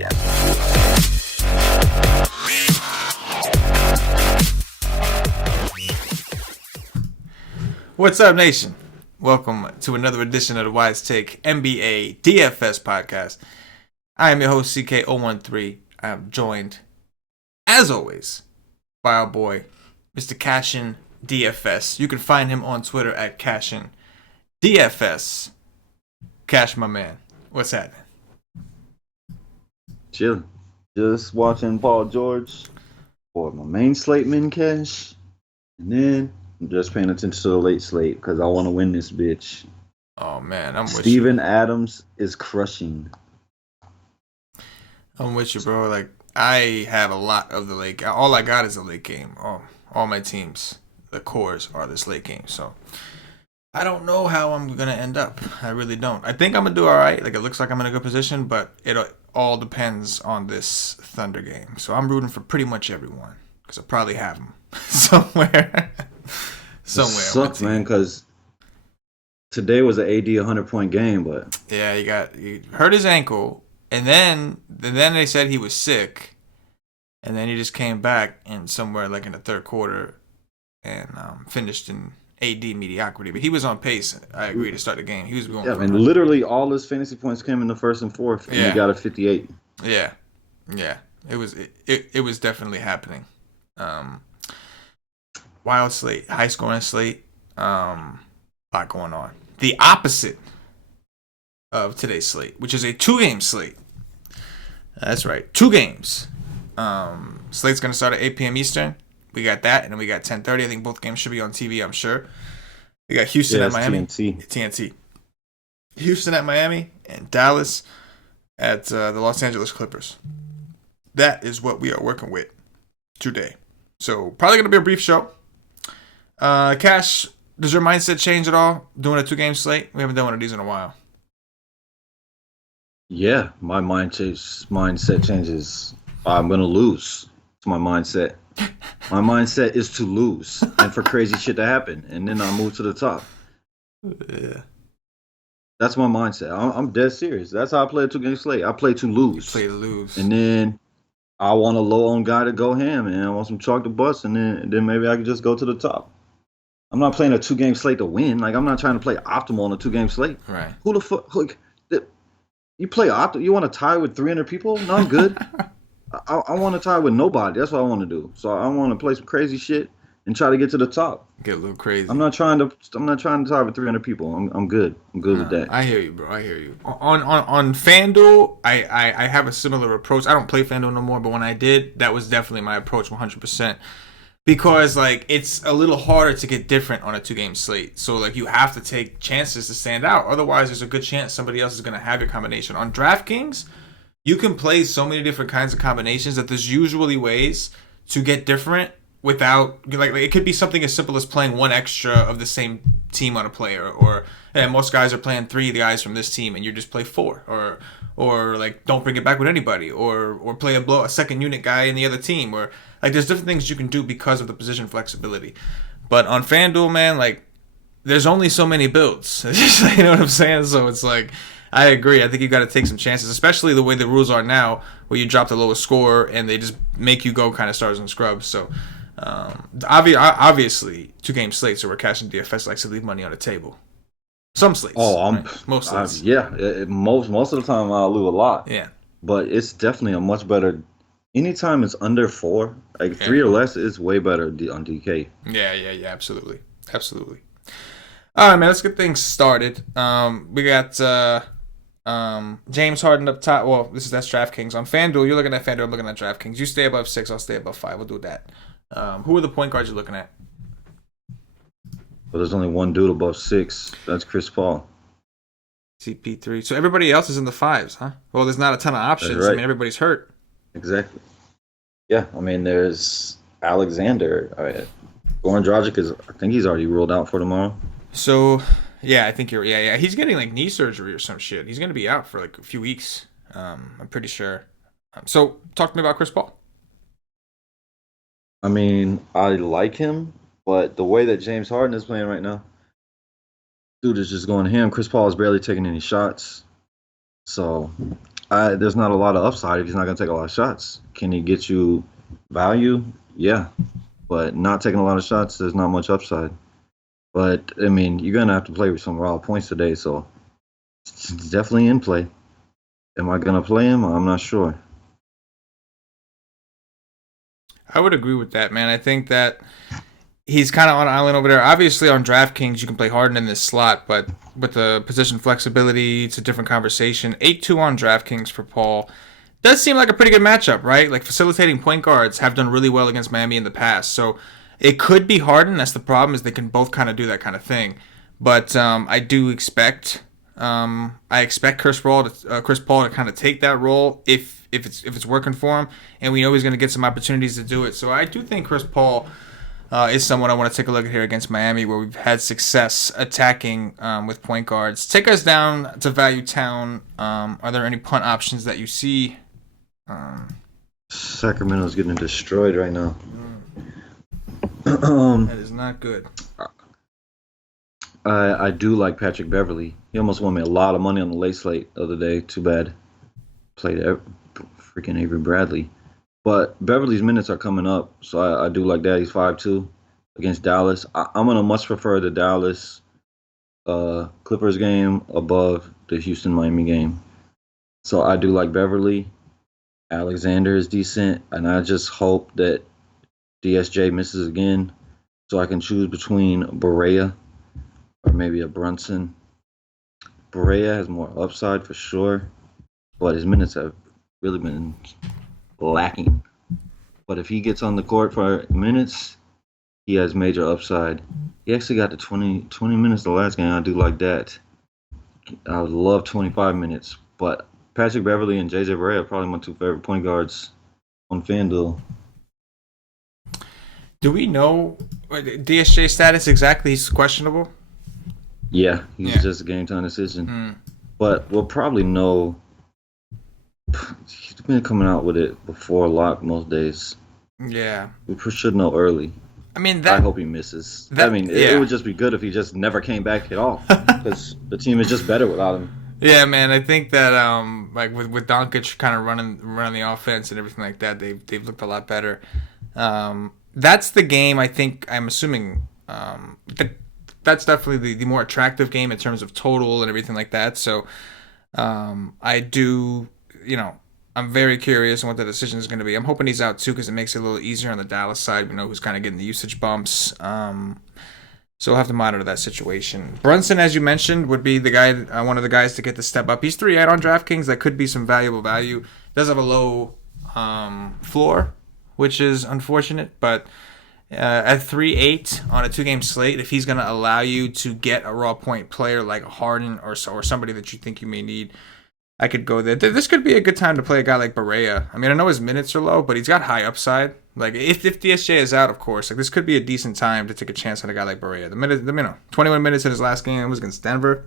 ESPN. What's up, nation? Welcome to another edition of the Wise Take NBA DFS podcast. I am your host, CK013. I am joined, as always, by our boy, Mr. CashinDFS. You can find him on Twitter at CashinDFS. Cash, my man. What's happening? Chilling. Just watching Paul George for my main slate min cash. And then I'm just paying attention to the late slate because I want to win this bitch. Oh, man. I'm with you. Steven Adams is crushing. I'm with you, bro. Like, I have a lot of the late. All I got is a late game. All my teams, the cores are this late game. So I don't know how I'm gonna end up. I really don't. I think I'm gonna do all right. Like, it looks like I'm in a good position, but it all depends on this Thunder game. So I'm rooting for pretty much everyone because I probably have them somewhere. Somewhere. It sucks, man, because today was an AD 100-point game, but yeah, he hurt his ankle. And then they said he was sick, and then he just came back in somewhere like in the third quarter and finished in AD mediocrity. But he was on pace. I agree to start the game. He was going. Yeah, and literally all his fantasy points came in the first and fourth, and he got a 58. Yeah. It was definitely happening. Wild slate, high scoring slate. A lot going on. The opposite of today's slate, which is a 2-game slate. That's right, 2 games. Slate's gonna start at 8 p.m. Eastern. We got that, and then we got 10:30. I think both games should be on TV. I'm sure. We got Houston at Miami. TNT. Houston at Miami and Dallas at the Los Angeles Clippers. That is what we are working with today. So probably gonna be a brief show. Cash, does your mindset change at all doing a 2-game slate? We haven't done one of these in a while. Yeah, my mindset changes. I'm going to lose. It's my mindset. My mindset is to lose and for crazy shit to happen, and then I move to the top. Yeah. That's my mindset. I'm dead serious. That's how I play a 2-game slate. I play to lose. You play to lose. And then I want a low-owned guy to go ham, and I want some chalk to bust, and then maybe I can just go to the top. I'm not playing a 2-game slate to win. Like, I'm not trying to play optimal on a 2-game slate. Right. Who the fuck? Like, you play optimal? You want to tie with 300 people? No, I'm good. I want to tie with nobody. That's what I want to do. So I want to play some crazy shit and try to get to the top. Get a little crazy. I'm not trying to tie with 300 people. I'm good. I'm good with that. I hear you, bro. I hear you. On FanDuel, I have a similar approach. I don't play FanDuel no more, but when I did, that was definitely my approach 100%. Because, like, it's a little harder to get different on a 2-game slate. So, like, you have to take chances to stand out. Otherwise, there's a good chance somebody else is going to have your combination. On DraftKings, you can play so many different kinds of combinations that there's usually ways to get different without, like it could be something as simple as playing one extra of the same team on a player. Or most guys are playing 3 guys from this team and you just play 4. Or like, don't bring it back with anybody. Or play a second unit guy in the other team. Or, like, there's different things you can do because of the position flexibility. But on FanDuel, man, like, there's only so many builds. You know what I'm saying? So it's like, I agree. I think you got to take some chances, especially the way the rules are now, where you drop the lowest score and they just make you go kind of stars and scrubs. So obviously, 2-game slates are where CashinDFS likes to leave money on the table. Some slates. Most slates. Most of the time I'll lose a lot. Yeah. But it's definitely a much better. Anytime it's under 4, like 3 or less, is way better on DK. Yeah. Absolutely. All right, man. Let's get things started. We got James Harden up top. Well, that's DraftKings. On FanDuel, you're looking at FanDuel. I'm looking at DraftKings. You stay above 6. I'll stay above 5. We'll do that. Who are the point guards you're looking at? Well, there's only one dude above 6. That's Chris Paul. CP3. So everybody else is in the 5s, huh? Well, there's not a ton of options. Right. I mean, everybody's hurt. Exactly. Yeah, I mean, there's Alexander. Goran Dragic I think he's already ruled out for tomorrow. So, yeah, I think yeah. He's getting, like, knee surgery or some shit. He's going to be out for, like, a few weeks. I'm pretty sure. So, talk to me about Chris Paul. I mean, I like him, but the way that James Harden is playing right now, dude is just going ham. Chris Paul is barely taking any shots. So There's not a lot of upside if he's not going to take a lot of shots. Can he get you value? Yeah, but not taking a lot of shots, there's not much upside. But I mean, you're going to have to play with some raw points today, so it's definitely in play. Am I going to play him? I'm not sure. I would agree with that, man. I think that he's kind of on an island over there. Obviously, on DraftKings, you can play Harden in this slot, but with the position flexibility, it's a different conversation. 8-2 on DraftKings for Paul. Does seem like a pretty good matchup, right? Like facilitating point guards have done really well against Miami in the past. So it could be Harden. That's the problem, is they can both kind of do that kind of thing. But I do expect I expect Chris Paul to kind of take that role if it's working for him, and we know he's going to get some opportunities to do it. So I do think Chris Paul is someone I want to take a look at here against Miami, where we've had success attacking with point guards. Take us down to Value Town. Are there any punt options that you see? Sacramento's getting destroyed right now. That is not good. I do like Patrick Beverly. He almost won me a lot of money on the late slate the other day. Too bad. Played freaking Avery Bradley. But Beverly's minutes are coming up, so I do like that. He's 5-2 against Dallas. I'm going to much prefer the Dallas Clippers game above the Houston-Miami game. So I do like Beverly. Alexander is decent, and I just hope that DSJ misses again so I can choose between Barea or maybe a Brunson. Barea has more upside for sure, but his minutes have really been lacking. But if he gets on the court for minutes, he has major upside. He actually got to 20 minutes the last game. I do like that. I would love 25 minutes, but Patrick Beverly and JJ Barea are probably my two favorite point guards on FanDuel. Do we know DSJ status exactly? He's questionable. Yeah, he's just a game time decision. But we'll probably know. He's been coming out with it before lock most days. Yeah. We should know early. I mean, I hope he misses. It would just be good if he just never came back at all, because the team is just better without him. Yeah, man. I think that like with Doncic kind of running the offense and everything like that, they've looked a lot better. That's the game. I'm assuming that's definitely the more attractive game in terms of total and everything like that. So I do, I'm very curious on what the decision is going to be. I'm hoping he's out too, because it makes it a little easier on the Dallas side. We know who's kind of getting the usage bumps. So we'll have to monitor that situation. Brunson, as you mentioned, would be the guy, one of the guys to get the step up. He's 3-8 on DraftKings. That could be some valuable value. Does have a low floor, which is unfortunate, but at 3-8 on a 2-game slate, if he's going to allow you to get a raw point player like Harden or somebody that you think you may need, I could go there. This could be a good time to play a guy like Barea. I mean, I know his minutes are low, but he's got high upside. Like, if DSJ is out, of course, like, this could be a decent time to take a chance on a guy like Barea. 21 minutes in his last game was against Denver.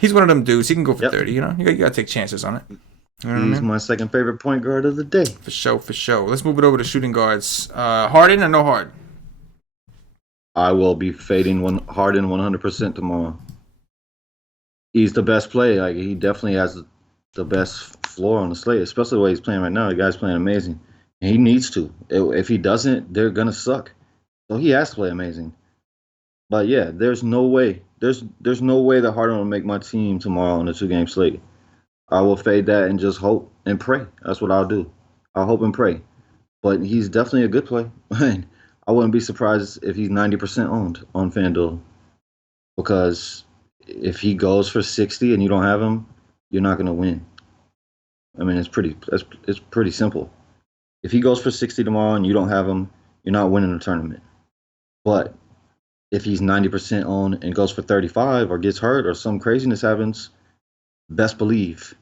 He's one of them dudes. He can go for 30, You got to take chances on it. He's my second favorite point guard of the day. For sure. Let's move it over to shooting guards. Harden or no Harden? I will be fading Harden 100% tomorrow. He's the best play. Like, he definitely has the best floor on the slate, especially the way he's playing right now. The guy's playing amazing. And he needs to. If he doesn't, they're going to suck. So he has to play amazing. But yeah, there's no way. There's no way that Harden will make my team tomorrow on the 2-game slate. I will fade that and just hope and pray. That's what I'll do. I'll hope and pray. But he's definitely a good play. I wouldn't be surprised if he's 90% owned on FanDuel. Because if he goes for 60 and you don't have him, you're not going to win. I mean, it's pretty simple. If he goes for 60 tomorrow and you don't have him, you're not winning the tournament. But if he's 90% owned and goes for 35 or gets hurt or some craziness happens, best believe,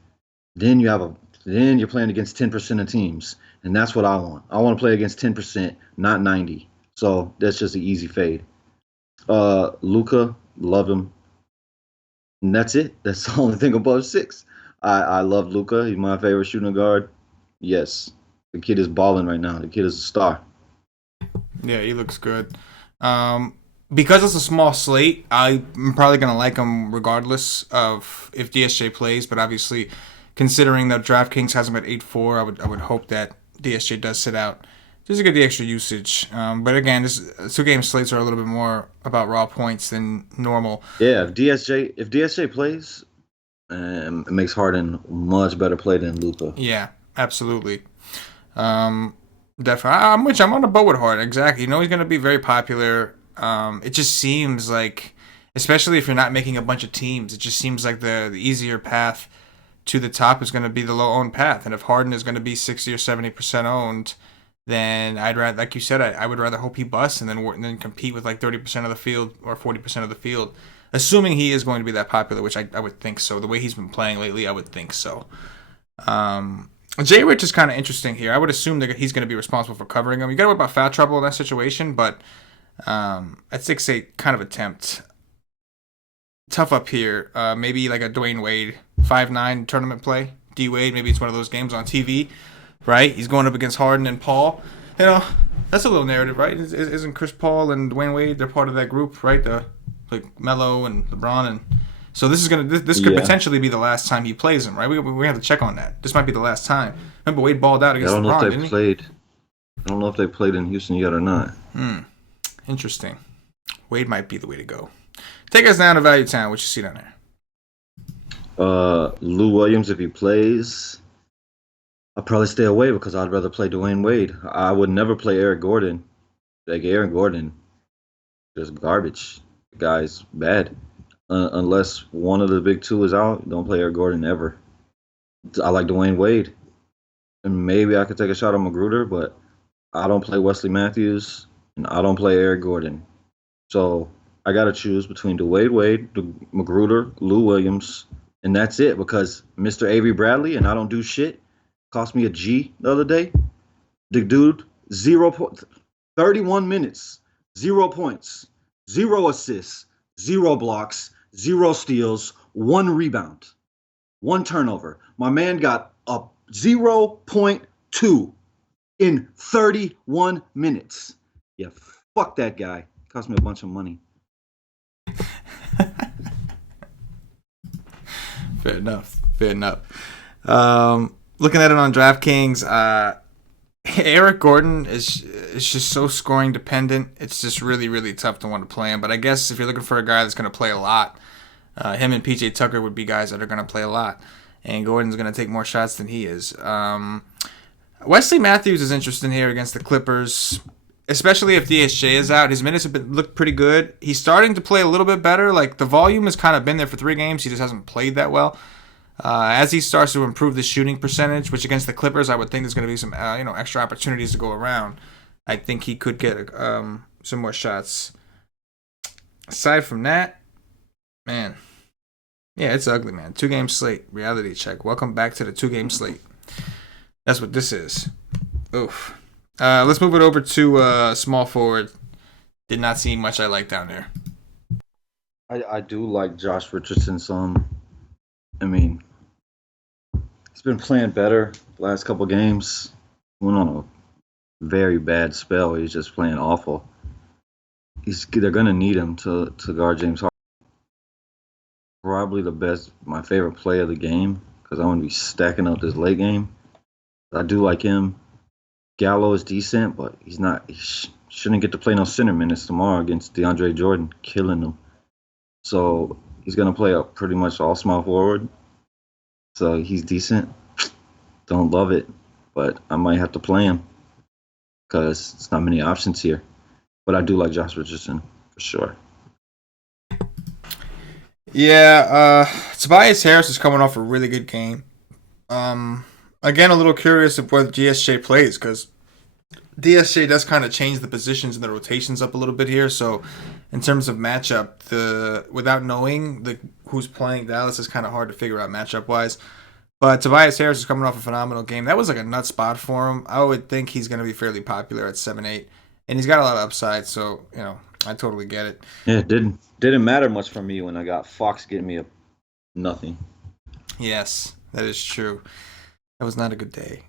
then you're playing against 10% of teams, and that's what I want. I want to play against 10%, not 90. So that's just an easy fade. Luka, love him. And that's it. That's the only thing above 6. I love Luka. He's my favorite shooting guard. Yes, the kid is balling right now. The kid is a star. Yeah, he looks good. because it's a small slate, I'm probably going to like him regardless of if DSJ plays. But obviously, considering that DraftKings has him at 8-4, I would hope that DSJ does sit out just to get the extra usage. But again, this 2-game slates are a little bit more about raw points than normal. Yeah, if DSJ plays, it makes Harden much better play than Luka. Yeah, absolutely. Definitely. I'm on the boat with Harden. Exactly. You know he's going to be very popular. It just seems like, especially if you're not making a bunch of teams, it just seems like the easier path to the top is going to be the low owned path. And if Harden is going to be 60 or 70% owned, then I'd rather, like you said, I would rather hope he busts and then compete with like 30% of the field or 40% of the field, assuming he is going to be that popular, which I would think so. The way he's been playing lately, I would think so. Jay Rich is kind of interesting here. I would assume that he's going to be responsible for covering him. You got to worry about foul trouble in that situation, but at 6'8", kind of attempt. Tough up here. Maybe like a Dwayne Wade 5'9" tournament play. D Wade, maybe it's one of those games on TV, right? He's going up against Harden and Paul. You know, that's a little narrative, right? Isn't Chris Paul and Dwayne Wade, they're part of that group, right? Like Melo and LeBron, and so this could potentially be the last time he plays him, right? We have to check on that. This might be the last time. Remember, Wade balled out against LeBron, didn't he? I don't know if they played in Houston yet or not. Interesting. Wade might be the way to go. Take us down to Value Town. What you see down there? Lou Williams, if he plays, I'll probably stay away because I'd rather play Dwayne Wade. I would never play Eric Gordon. Like, Eric Gordon, just garbage. The guy's bad. Unless one of the big two is out, don't play Eric Gordon ever. I like Dwayne Wade. And maybe I could take a shot on Magruder, but I don't play Wesley Matthews, and I don't play Eric Gordon. So I got to choose between Dwayne Wade, Magruder, Lou Williams, and that's it, because Mr. Avery Bradley, and I don't do shit, cost me a G the other day. The dude, 31 minutes, 0 points, 0 assists, 0 blocks, 0 steals, 1 rebound, 1 turnover. My man got a 0.2 in 31 minutes. Yeah, fuck that guy. Cost me a bunch of money. Fair enough. Looking at it on DraftKings, Eric Gordon is just so scoring dependent. It's just really, really tough to want to play him. But I guess if you're looking for a guy that's going to play a lot, him and PJ Tucker would be guys that are going to play a lot. And Gordon's going to take more shots than he is. Wesley Matthews is interesting here against the Clippers, especially if DSJ is out. His minutes have looked pretty good. He's starting to play a little bit better. Like, the volume has kind of been there for 3 games. He just hasn't played that well. As he starts to improve the shooting percentage, which against the Clippers, I would think there's going to be some extra opportunities to go around. I think he could get some more shots. Aside from that, man, yeah, it's ugly, man. 2-game slate, reality check. Welcome back to the 2-game slate. That's what this is. Oof. Let's move it over to small forward. Did not see much I like down there. I do like Josh Richardson some. I mean, he's been playing better the last couple games. Went on a very bad spell. He's just playing awful. They're going to need him to guard James Harden. Probably my favorite play of the game, because I want to be stacking up this late game. I do like him. Gallo is decent, but he's not. Shouldn't get to play no center minutes tomorrow against DeAndre Jordan, killing him. So he's going to play up pretty much all small forward. So he's decent. Don't love it, but I might have to play him because it's not many options here. But I do like Josh Richardson for sure. Yeah, Tobias Harris is coming off a really good game. Again, a little curious of whether DSJ plays, because DSJ does kind of change the positions and the rotations up a little bit here. So in terms of matchup, without knowing who's playing Dallas is kind of hard to figure out matchup wise. But Tobias Harris is coming off a phenomenal game. That was like a nut spot for him. I would think he's going to be fairly popular at 7-8, and he's got a lot of upside. So I totally get it. Yeah, it didn't matter much for me when I got Fox getting me nothing. Yes, that is true. That was not a good day.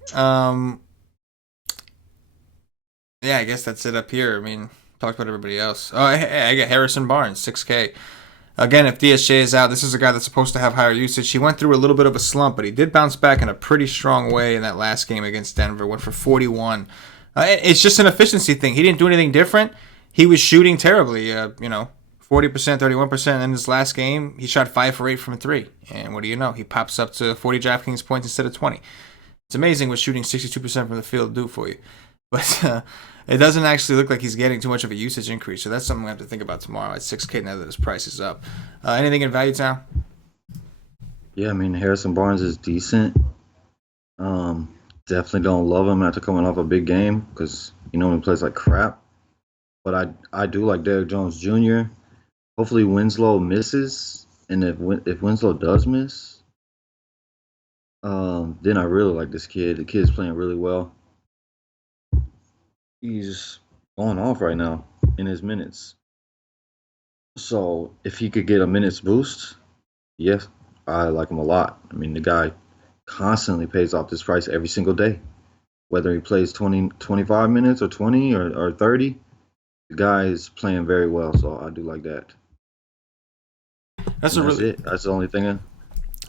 Yeah, I guess that's it up here. I mean, Talked about everybody else. Oh, I got Harrison Barnes, 6K. Again, if DSJ is out, this is a guy that's supposed to have higher usage. He went through a little bit of a slump, but he did bounce back in a pretty strong way in that last game against Denver. Went for 41. It's just an efficiency thing. He didn't do anything different. He was shooting terribly, 40%, 31%. In his last game, he shot 5 for 8 from 3. And what do you know? He pops up to 40 DraftKings points instead of 20. It's amazing what shooting 62% from the field do for you. But it doesn't actually look like he's getting too much of a usage increase. So that's something I have to think about tomorrow at 6K now that his price is up. Anything in Value Town? Yeah, I mean, Harrison Barnes is decent. Definitely don't love him after coming off a big game because he plays like crap. But I do like Derrick Jones Jr. Hopefully Winslow misses, and if Winslow does miss, then I really like this kid. The kid's playing really well. He's going off right now in his minutes. So if he could get a minutes boost, yes, I like him a lot. I mean, the guy constantly pays off this price every single day. Whether he plays 20, 25 minutes or 20 or 30, the guy is playing very well. So I do like that. That's it. That's the only thing.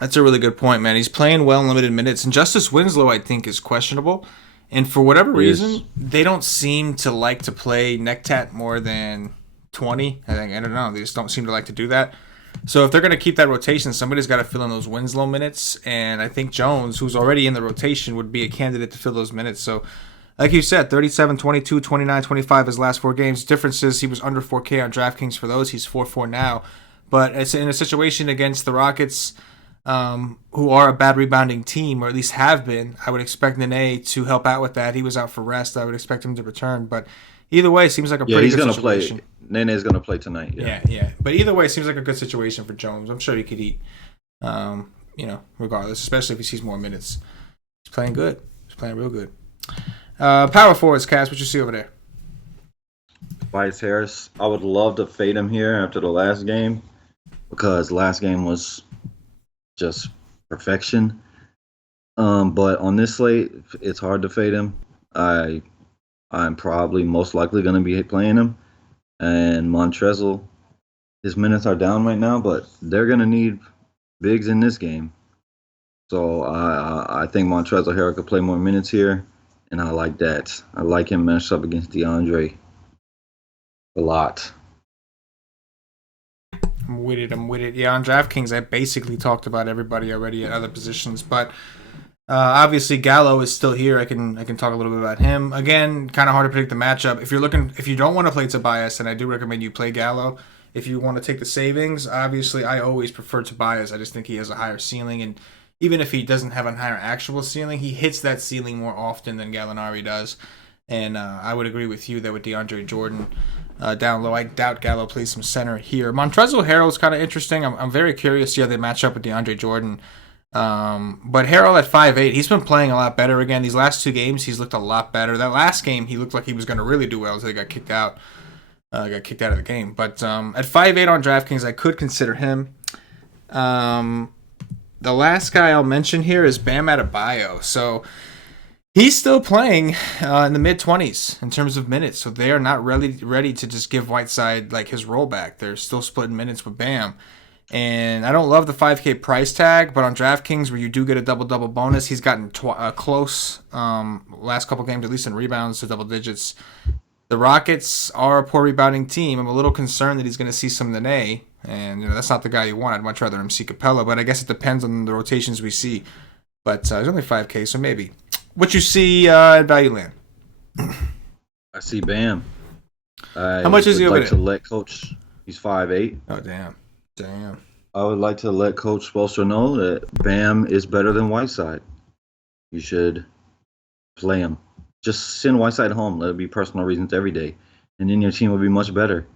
That's a really good point, man. He's playing well in limited minutes. And Justice Winslow, I think, is questionable. And for whatever reason, they don't seem to like to play Nectat more than 20. I don't know. They just don't seem to like to do that. So if they're going to keep that rotation, somebody's got to fill in those Winslow minutes. And I think Jones, who's already in the rotation, would be a candidate to fill those minutes. So like you said, 37, 22, 29, 25 his last 4 games. Difference is he was under 4K on DraftKings for those. He's 4-4 now. But it's in a situation against the Rockets, who are a bad rebounding team, or at least have been. I would expect Nene to help out with that. He was out for rest. I would expect him to return. But either way, it seems like a pretty good situation. Nene's going to play tonight. Yeah. But either way, it seems like a good situation for Jones. I'm sure he could eat, regardless, especially if he sees more minutes. He's playing good. He's playing real good. Power forwards, Cass, what you see over there? Tobias Harris. I would love to fade him here after the last game because last game was just perfection. But on this slate, it's hard to fade him. I'm probably most likely going to be playing him. And Montrezl, his minutes are down right now, but they're going to need bigs in this game. So I think Montrezl Harrell could play more minutes here, and I like that. I like him matched up against DeAndre a lot. I'm with it. Yeah, on DraftKings, I basically talked about everybody already at other positions, but obviously Gallo is still here. I can talk a little bit about him. Again, kind of hard to predict the matchup. If you don't want to play Tobias, then I do recommend you play Gallo. If you want to take the savings, obviously I always prefer Tobias. I just think he has a higher ceiling, and even if he doesn't have a higher actual ceiling, he hits that ceiling more often than Gallinari does. And I would agree with you that with DeAndre Jordan down low, I doubt Gallo plays some center here. Montrezl Harrell is kind of interesting. I'm very curious to see how they match up with DeAndre Jordan. But Harrell at 5'8", he's been playing a lot better again. These last 2 games, he's looked a lot better. That last game, he looked like he was going to really do well until he got kicked out. Of the game. But at 5'8" on DraftKings, I could consider him. The last guy I'll mention here is Bam Adebayo. So he's still playing in the mid-20s in terms of minutes. So they are not really ready to just give Whiteside like his rollback. They're still splitting minutes with Bam. And I don't love the 5K price tag, but on DraftKings, where you do get a double-double bonus, he's gotten close last couple games, at least in rebounds, to double digits. The Rockets are a poor rebounding team. I'm a little concerned that he's going to see some Nene, and that's not the guy you want. I'd much rather him see Capella, but I guess it depends on the rotations we see. But he's only 5K, so maybe. What you see at Value Land? I see Bam. How much is he over there? To let Coach. He's 5'8". Oh, damn. I would like to let Coach Spoelstra know that Bam is better than Whiteside. You should play him. Just send Whiteside home. Let it be personal reasons every day. And then your team will be much better.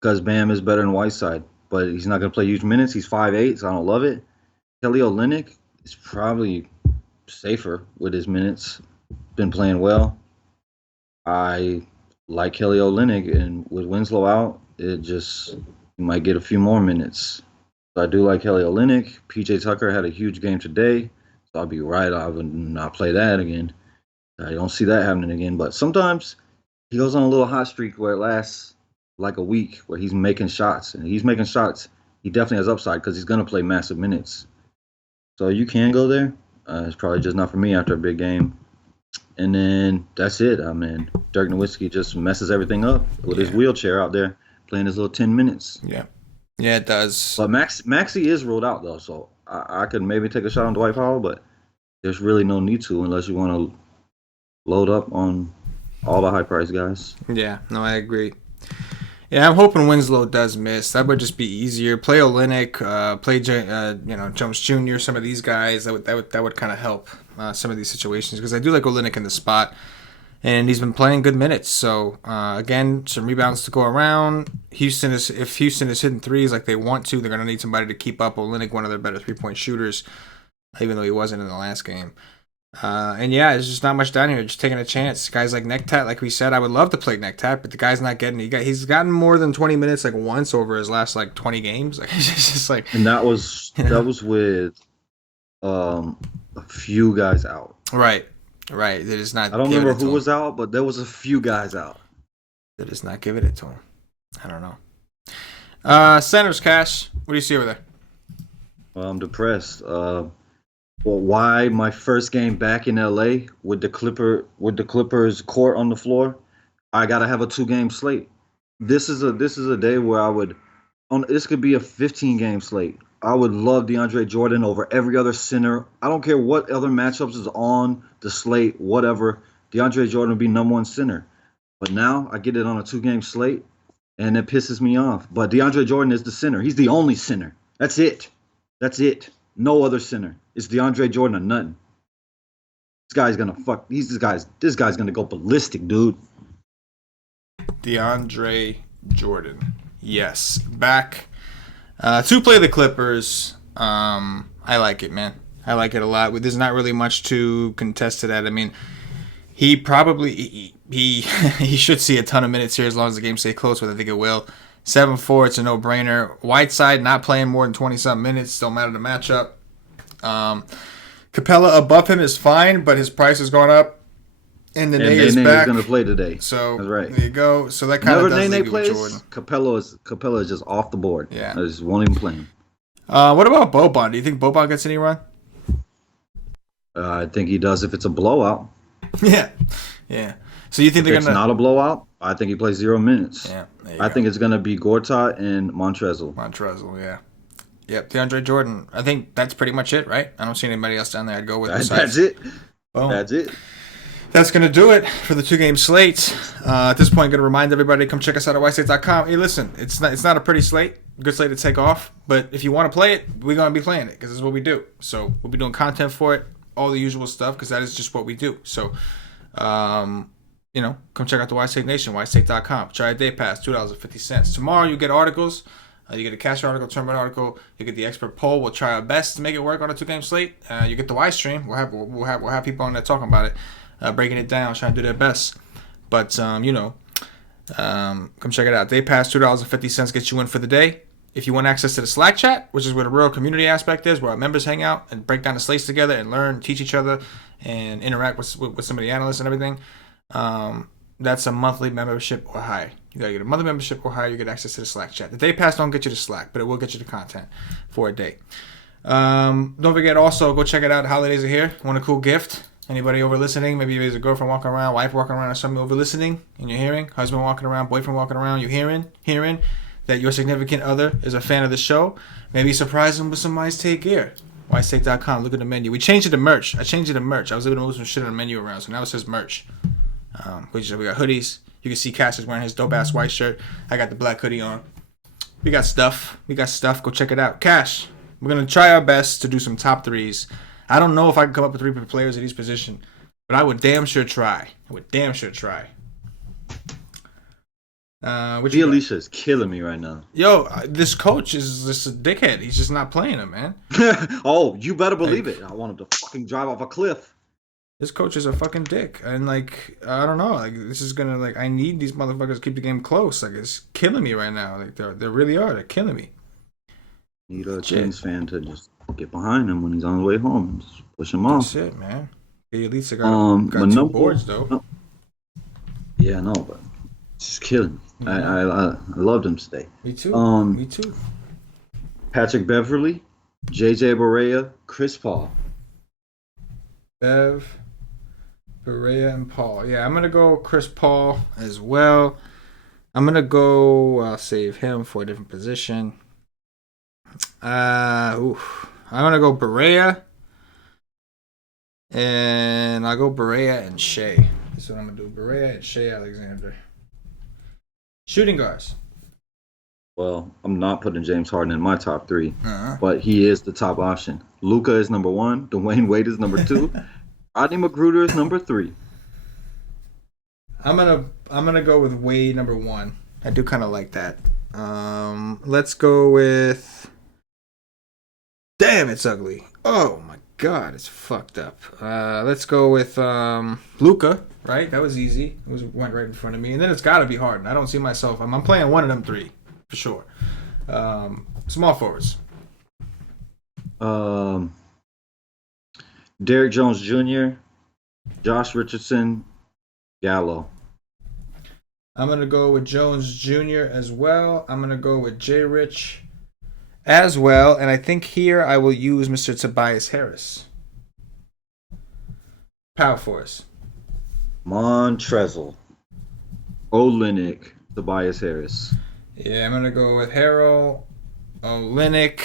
Because Bam is better than Whiteside. But he's not going to play huge minutes. He's 5'8", so I don't love it. Kelly Olynyk is probably safer with his minutes. Been playing well. I like Kelly Olynyk. And with Winslow out, you might get a few more minutes. So I do like Kelly Olynyk. PJ Tucker had a huge game today. So I'll be right. I would not play that again. I don't see that happening again, but sometimes he goes on a little hot streak where it lasts like a week where he's making shots, and he's making shots. He definitely has upside because he's gonna play massive minutes. So you can go there. It's probably just not for me after a big game. And then that's it. I mean, Dirk Nowitzki just messes everything up with his wheelchair out there playing his little 10 minutes. Yeah, it does. But Maxey is ruled out though, so I could maybe take a shot on Dwight Powell, but there's really no need to unless you want to load up on all the high price guys. Yeah, no, I agree. Yeah, I'm hoping Winslow does miss. That would just be easier. Play Olynyk, play Jones Jr. Some of these guys that would kind of help some of these situations because I do like Olynyk in the spot, and he's been playing good minutes. So again, some rebounds to go around. If Houston is hitting threes like they want to, they're gonna need somebody to keep up. Olynyk, one of their better 3-point shooters, even though he wasn't in the last game. And yeah, there's just not much down here. Just taking a chance. Guys like Nectat, like we said, I would love to play Nectat, but the guy's not getting. He's gotten more than 20 minutes like once over his last like 20 games. Like it's just like. And that was with a few guys out. Right. That is not. I don't remember who was out, but there was a few guys out. That is not giving it to him. I don't know. Centers, Cash. What do you see over there? Well, I'm depressed. Well, why my first game back in LA with the Clippers court on the floor? I gotta have a 2-game slate. This is a day where I would this could be a 15-game slate. I would love DeAndre Jordan over every other center. I don't care what other matchups is on the slate, whatever. DeAndre Jordan would be number 1 center. But now I get it on a 2-game slate, and it pisses me off. But DeAndre Jordan is the center. He's the only center. That's it. No other center. It's DeAndre Jordan or nothing. This guy's gonna fuck. This guy's gonna go ballistic, dude. DeAndre Jordan. Yes. Back to play the Clippers. I like it, man. I like it a lot. There's not really much to contest to that. I mean, he probably he should see a ton of minutes here as long as the game stays close, but I think it will. 7-4, it's a no-brainer. Whiteside not playing more than 20-something minutes. Don't matter the matchup. Capella above him is fine, but his price has gone up. And Nene is back. Going to play today. So that's right. There you go. So that kind of does Nene leave you plays, with Jordan. Capella is just off the board. Yeah. I just won't even play him. What about Boban? Do you think Boban gets any run? I think he does if it's a blowout. Yeah. So you think if it's not a blowout, I think he plays 0 minutes. Yeah. I think it's going to be Gortat and Montrezl. Yeah. Yep, DeAndre Jordan. I think that's pretty much it, right? I don't see anybody else down there I'd go with. That's it. Boom. That's it. That's going to do it for the 2-game slate. At this point, I'm going to remind everybody to come check us out at whitestate.com. Hey, listen, it's not a pretty slate. Good slate to take off. But if you want to play it, we're going to be playing it because this is what we do. So we'll be doing content for it, all the usual stuff because that is just what we do. So, come check out the Whitestate Nation, whitestate.com. Try a day pass, $2.50. Tomorrow you get articles. You get a cash article, tournament article. You get the expert poll. We'll try our best to make it work on a 2-game slate. You get the Y stream. We'll have people on there talking about it, breaking it down, trying to do their best. But come check it out. Day pass, $2.50 gets you in for the day. If you want access to the Slack chat, which is where the real community aspect is, where our members hang out and break down the slates together and learn, teach each other, and interact with some of the analysts and everything. That's a monthly membership or higher. You gotta get a monthly membership or higher. You get access to the Slack chat. The day pass don't get you to Slack, but it will get you the content for a day. Don't forget also go check it out. Holidays are here. Want a cool gift? Anybody over listening? Maybe there's a girlfriend walking around, wife walking around, or somebody over listening, and you're hearing husband walking around, boyfriend walking around. You hearing that your significant other is a fan of the show. Maybe surprise them with some Whitestate gear. Whitestate.com. Look at the menu. We changed it to merch. I changed it to merch. I was able to move some shit on the menu around, so now it says merch. We got hoodies. You can see Cass is wearing his dope ass white shirt. I got the black hoodie on. We got stuff. Go check it out. Cash, we're gonna try our best to do some top threes. I don't know if I can come up with 3 players at each position, but I would damn sure try. Alicia is killing me right now. Yo, this coach is just a dickhead. He's just not playing him, man. Oh, you better believe it. I want him to fucking drive off a cliff. This coach is a fucking dick, and I don't know, this is gonna I need these motherfuckers to keep the game close. It's killing me right now. They really are. They're killing me. Need a Kings fan to just get behind him when he's on his way home. Just push him off. That's it, man. He at least got 2 boards though. No. Yeah, no, but Just killing. I loved him today. Me too. Me too. Patrick Beverly, JJ Barea, Chris Paul. Bev, Barea, and Paul. Yeah, I'm gonna go Chris Paul as well. I'm gonna go. I'll save him for a different position. I'm gonna go Barea, and I'll go Barea and Shea. That's what I'm gonna do. Barea and Shea Alexander. Shooting guards. Well, I'm not putting James Harden in my top 3, Uh-huh. but he is the top option. Luka is number 1. Dwayne Wade is number 2. Rodney McGruder is number 3. I'm gonna go with Wade number 1. I do kind of like that. Let's go with. Damn, it's ugly. Oh my god, it's fucked up. Let's go with Luka. Right, that was easy. Went right in front of me, and then it's got to be Harden. I don't see myself. I'm playing one of them 3 for sure. Small forwards. Derrick Jones Jr., Josh Richardson, Gallo. I'm gonna go with Jones Jr. as well. I'm gonna go with J. Rich as well, and I think here I will use Mr. Tobias Harris. Power force. Montrezl, Olynyk, Tobias Harris. Yeah, I'm gonna go with Harrell, Olynyk,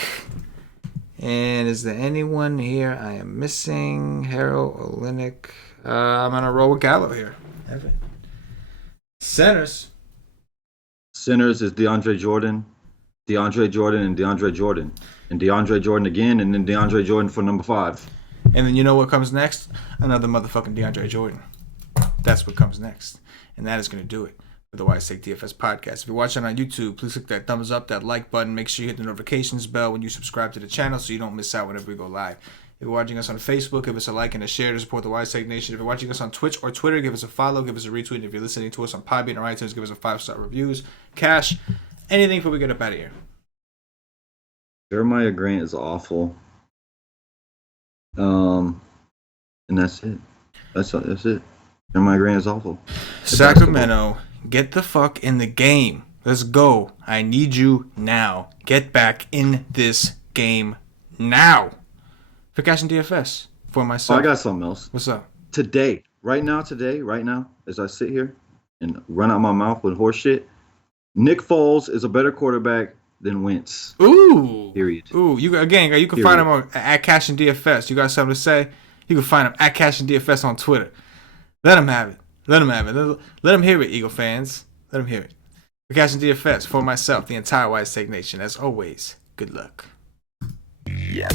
and is there anyone here I am missing? Harrell, Olynyk. I'm gonna roll with Gallo here. Evan. Centers. Centers is DeAndre Jordan, and DeAndre Jordan, and DeAndre Jordan again, and then DeAndre Jordan for number 5. And then you know what comes next? Another motherfucking DeAndre Jordan. That's what comes next. And that is going to do it for the Wise Take DFS podcast. If you're watching on YouTube, please click that thumbs up, that like button. Make sure you hit the notifications bell when you subscribe to the channel so you don't miss out whenever we go live. If you're watching us on Facebook, give us a like and a share to support the Wise Take Nation. If you're watching us on Twitch or Twitter, give us a follow, give us a retweet. And if you're listening to us on Podbean or iTunes, give us a 5-star reviews. Cash, anything before we get up out of here. Jeremiah Grant is awful. And that's it. That's it. Jeremiah Grant is awful. Sacramento, get the fuck in the game. Let's go. I need you now. Get back in this game now. For CashinDFS. For myself. I got something else. What's up? Today, right now, as I sit here and run out my mouth with horse shit, Nick Foles is a better quarterback than Wentz. Ooh. Period. Ooh. You can find him at CashinDFS. You got something to say? You can find him at CashinDFS on Twitter. Let him have it. Let him hear it, Eagle fans. Let him hear it. For CashinDFS, for myself, the entire Wise Take Nation, as always, good luck. Yeah.